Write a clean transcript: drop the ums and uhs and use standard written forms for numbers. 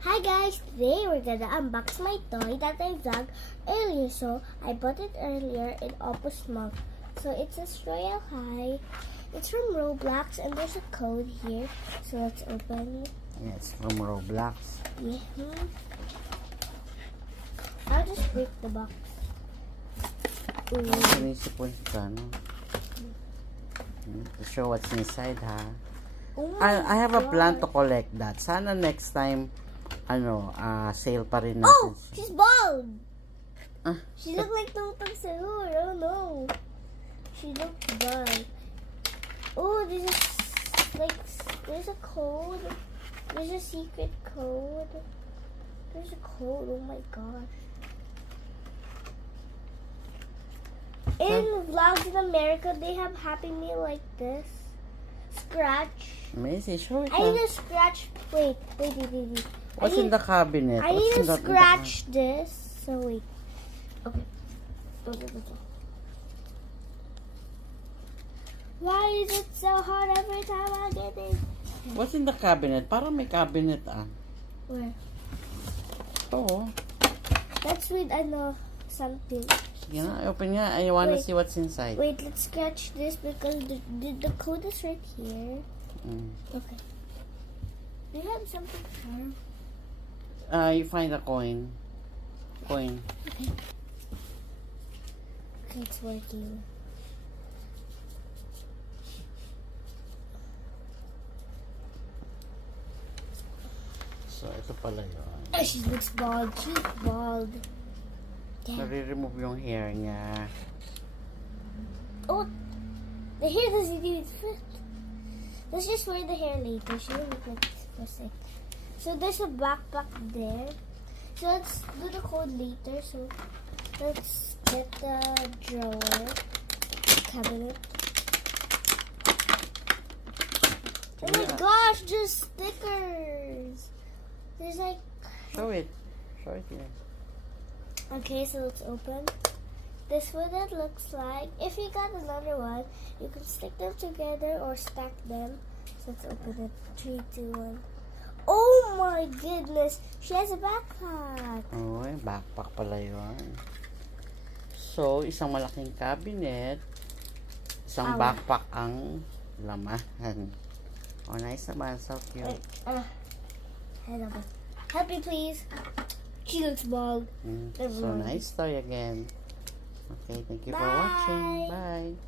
Hi guys, today we're gonna unbox my toy that I vlogged earlier. So I bought it earlier in Opus Mall. So it says Royal High. It's from Roblox and there's a code here. So let's open it. Yeah, it's from Roblox. Yeah. I'll just break the box. Sinisip ko yung kano. To show what's inside, ha? Oh I have a plan to God. collect that. Sana next time, sale pa rin natin. Oh, she's bald. Ah. She looked like Tung Tung Sahur. Oh no. She looked bald. Oh, there's a code. There's a secret code. There's a code. Oh my gosh. In vlogs in America, they have Happy Meal like this. Scratch. Amazing. Show it I need na. to scratch. Wait. What's in the cabinet? I What's need in to the scratch this. So wait. Okay. Why is it so hard every time I get it? What's in the cabinet? Parang may cabinet, ah. Where? Oo. That's with something. Sige na, open nga. I wanna Wait. see what's inside. Wait, let's scratch this because the code is right here. Okay. Do you have something here? You find a coin. Coin. Okay. Okay, it's working. So, ito pala yun. Oh, she looks bald. She's bald. Damn. Nare-remove yung hair niya. Oh, the hair doesn't even fit. Let's just wear the hair later. She will look like this for a sec. So there's a backpack there. So let's do the code later. So let's get the drawer, cabinet. Oh my Yeah. gosh, there's stickers. There's like. Show it. Show it here. Okay, so let's open. This is what it looks like. If you got another one, you can stick them together or stack them. So let's open it. 3, 2, 1. Oh my goodness! She has a backpack. Oh, backpack pala yun. So, isang malaking cabinet, isang backpack ang laman. Oh, nice naman. So cute. Help me, please. She looks bald. So nice toy again. Okay, thank you for watching. Bye.